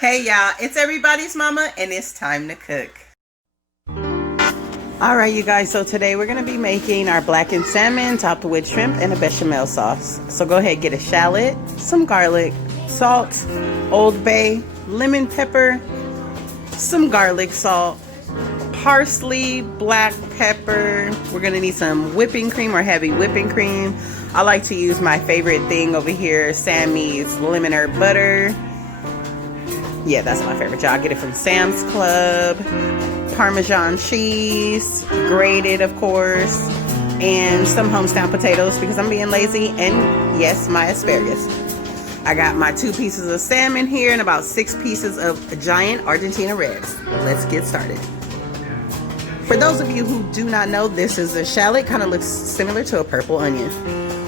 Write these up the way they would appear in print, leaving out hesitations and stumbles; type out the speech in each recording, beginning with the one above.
Hey y'all, it's everybody's mama and it's time to cook. Alright you guys, so today we're going to be making our blackened salmon topped with shrimp and a bechamel sauce. So go ahead, get a shallot, some garlic, salt, Old Bay, lemon pepper, some garlic salt, parsley, black pepper. We're going to need some whipping cream or heavy whipping cream. I like to use my favorite thing over here, Sammy's lemon herb butter. Yeah, that's my favorite. Y'all get it from Sam's Club. Parmesan cheese, grated of course, and some homestyle potatoes because I'm being lazy, and yes, my asparagus. I got my 2 pieces of salmon here and about 6 pieces of giant Argentina reds. Let's get started. For those of you who do not know, this is a shallot. Kind of looks similar to a purple onion.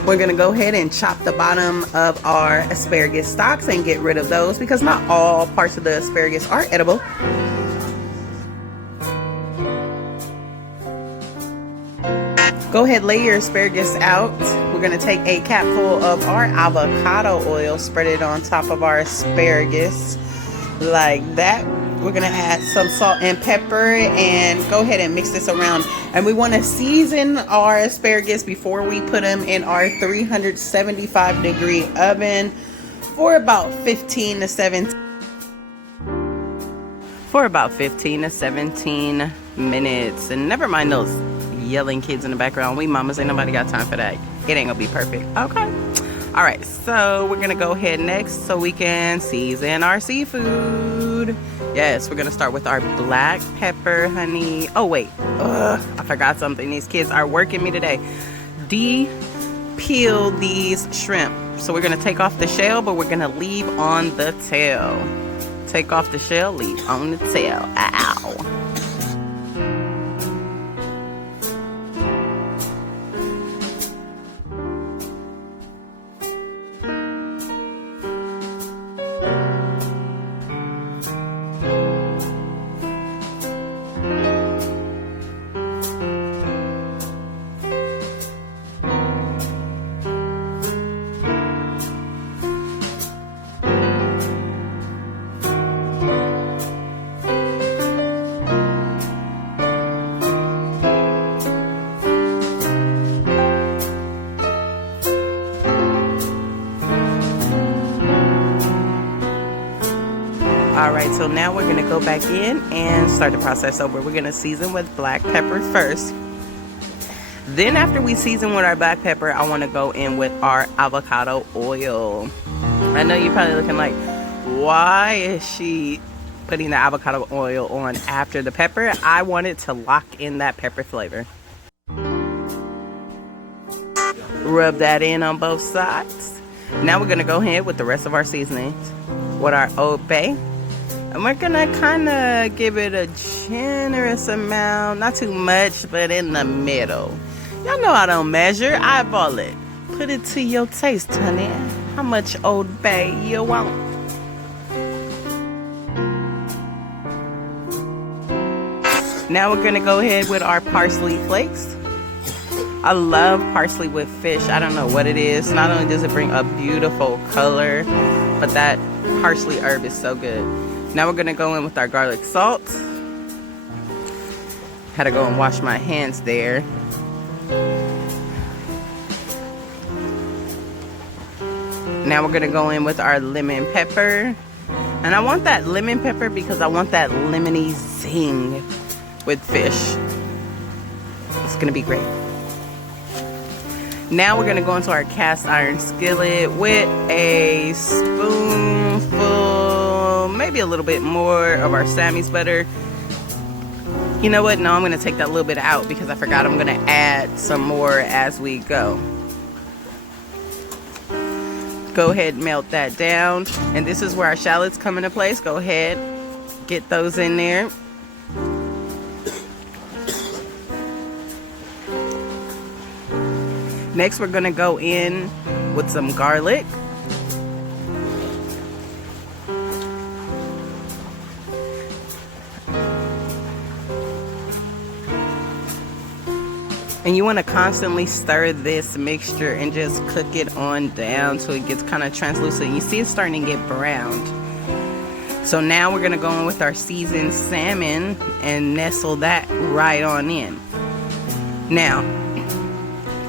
We're going to go ahead and chop the bottom of our asparagus stalks and get rid of those because not all parts of the asparagus are edible. Go ahead, lay your asparagus out. We're going to take a capful of our avocado oil, spread it on top of our asparagus like that. We're going to add some salt and pepper and go ahead and mix this around. And we want to season our asparagus before we put them in our 375 degree oven for about 15 to 17 minutes. And never mind those yelling kids in the background. We mamas, ain't nobody got time for that. It ain't gonna be perfect. Okay. All right, so we're gonna go ahead next so we can season our seafood. Yes, we're gonna start with our black pepper, honey. Oh wait, I forgot something. These kids are working me today. De-peel these shrimp. So we're gonna take off the shell, but we're gonna leave on the tail. Take off the shell, leave on the tail. Ow. Alright, so now we're going to go back in and start the process over. We're going to season with black pepper first. Then after we season with our black pepper, I want to go in with our avocado oil. I know you're probably looking like, why is she putting the avocado oil on after the pepper? I wanted to lock in that pepper flavor. Rub that in on both sides. Now we're going to go ahead with the rest of our seasonings with our Old Bay. And we're gonna kind of give it a generous amount, not too much, but in the middle. Y'all know I don't measure, eyeball it. Put it to your taste, honey. How much Old Bay you want? Now we're gonna go ahead with our parsley flakes. I love parsley with fish. I don't know what it is. Not only does it bring a beautiful color, but that parsley herb is so good. Now we're gonna go in with our garlic salt. Had to go and wash my hands there. Now we're gonna go in with our lemon pepper. And I want that lemon pepper because I want that lemony zing with fish. It's gonna be great. Now we're gonna go into our cast iron skillet with a spoonful, maybe a little bit more of our Sammy's butter. You know what? No, I'm gonna take that little bit out because I forgot I'm gonna add some more as we go. Go ahead and melt that down. And this is where our shallots come into place. Go ahead, get those in there. Next, we're gonna go in with some garlic. And you want to constantly stir this mixture and just cook it on down till it gets kind of translucent. You see it's starting to get browned. So now we're gonna go in with our seasoned salmon and nestle that right on in. Now,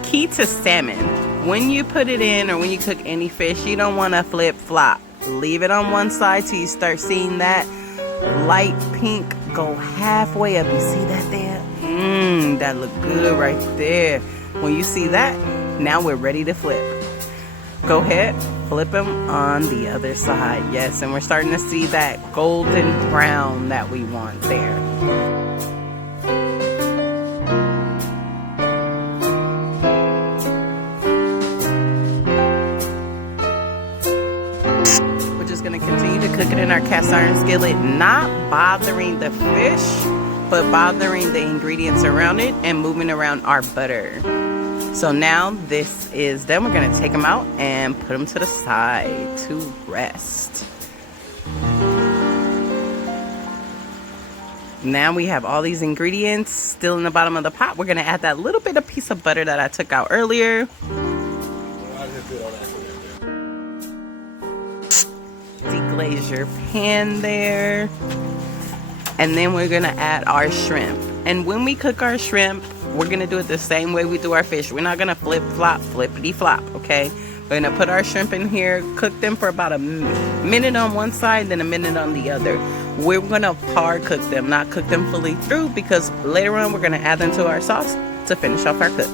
key to salmon, when you put it in or when you cook any fish, you don't wanna flip flop. Leave it on one side till you start seeing that light pink go halfway up. You see that there? That look good right there. When you see that, now we're ready to flip. Go ahead, flip them on the other side. Yes, and we're starting to see that golden brown that we want there. We're just gonna continue to cook it in our cast iron skillet, not bothering the fish, but bothering the ingredients around it and moving around our butter. So now this is done. We're gonna take them out and put them to the side to rest. Now we have all these ingredients still in the bottom of the pot. We're gonna add that little bit of piece of butter that I took out earlier. Deglaze your pan there. And then we're gonna add our shrimp. And when we cook our shrimp, we're gonna do it the same way we do our fish. We're not gonna flip flop, flippity flop, okay? We're gonna put our shrimp in here, cook them for about a minute on one side, then a minute on the other. We're gonna par cook them, not cook them fully through, because later on we're gonna add them to our sauce to finish off our cook.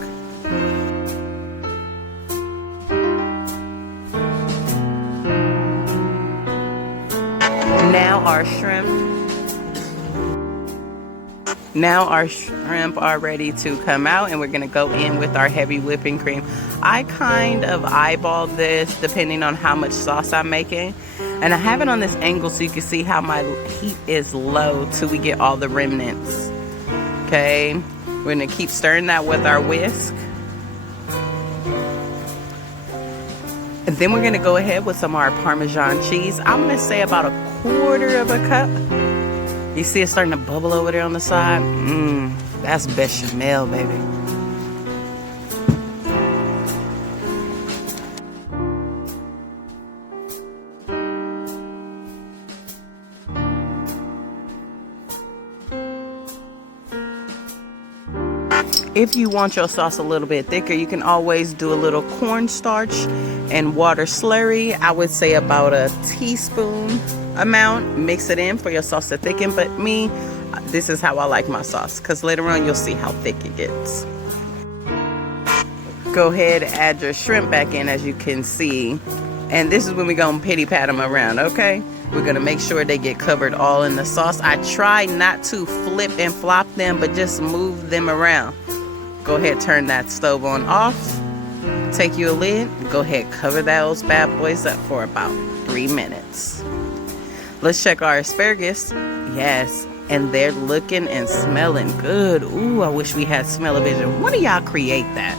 Now our shrimp are ready to come out, and we're gonna go in with our heavy whipping cream. I kind of eyeball this depending on how much sauce I'm making, and I have it on this angle so you can see how my heat is low till we get all the remnants. Okay, we're gonna keep stirring that with our whisk, and then we're gonna go ahead with some of our Parmesan cheese. I'm gonna say about 1/4 of a cup. You see it starting to bubble over there on the side? That's bechamel, baby. If you want your sauce a little bit thicker, you can always do a little cornstarch and water slurry. I would say about a teaspoon amount. Mix it in for your sauce to thicken, but me, this is how I like my sauce, because later on you'll see how thick it gets. Go ahead, add your shrimp back in, as you can see, and this is when we're gonna pity pat them around. Okay, we're gonna make sure they get covered all in the sauce. I try not to flip and flop them, but just move them around. Go ahead, turn that stove on off, take you a lid, go ahead, cover those bad boys up for about 3 minutes. Let's check our asparagus. Yes, and they're looking and smelling good. Ooh, I wish we had smell-o-vision. One of y'all create that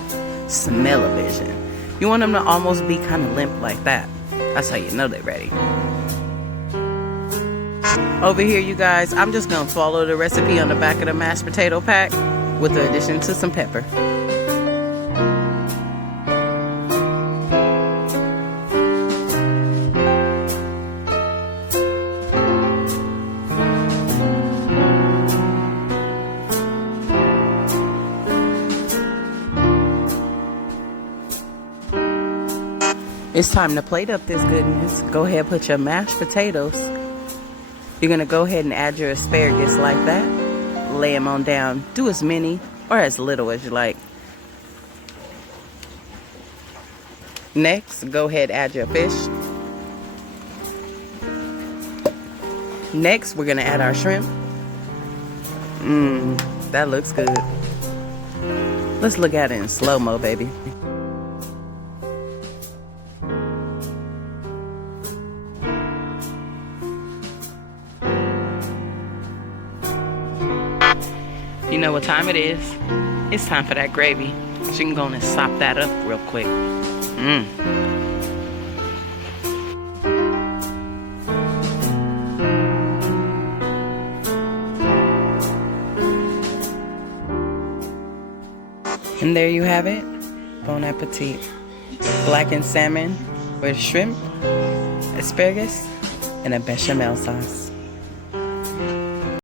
smell-o-vision. You want them to almost be kind of limp like that. That's how you know they're ready. Over here, you guys, I'm just gonna follow the recipe on the back of the mashed potato pack with the addition to some pepper. It's time to plate up this goodness. Go ahead, put your mashed potatoes. You're gonna go ahead and add your asparagus like that. Lay them on down. Do as many or as little as you like. Next, go ahead, add your fish. Next, we're gonna add our shrimp. That looks good. Let's look at it in slow-mo, baby. You know what time it is? It's time for that gravy. So you can go and sop that up real quick. And there you have it. Bon appetit. Blackened salmon with shrimp, asparagus, and a bechamel sauce.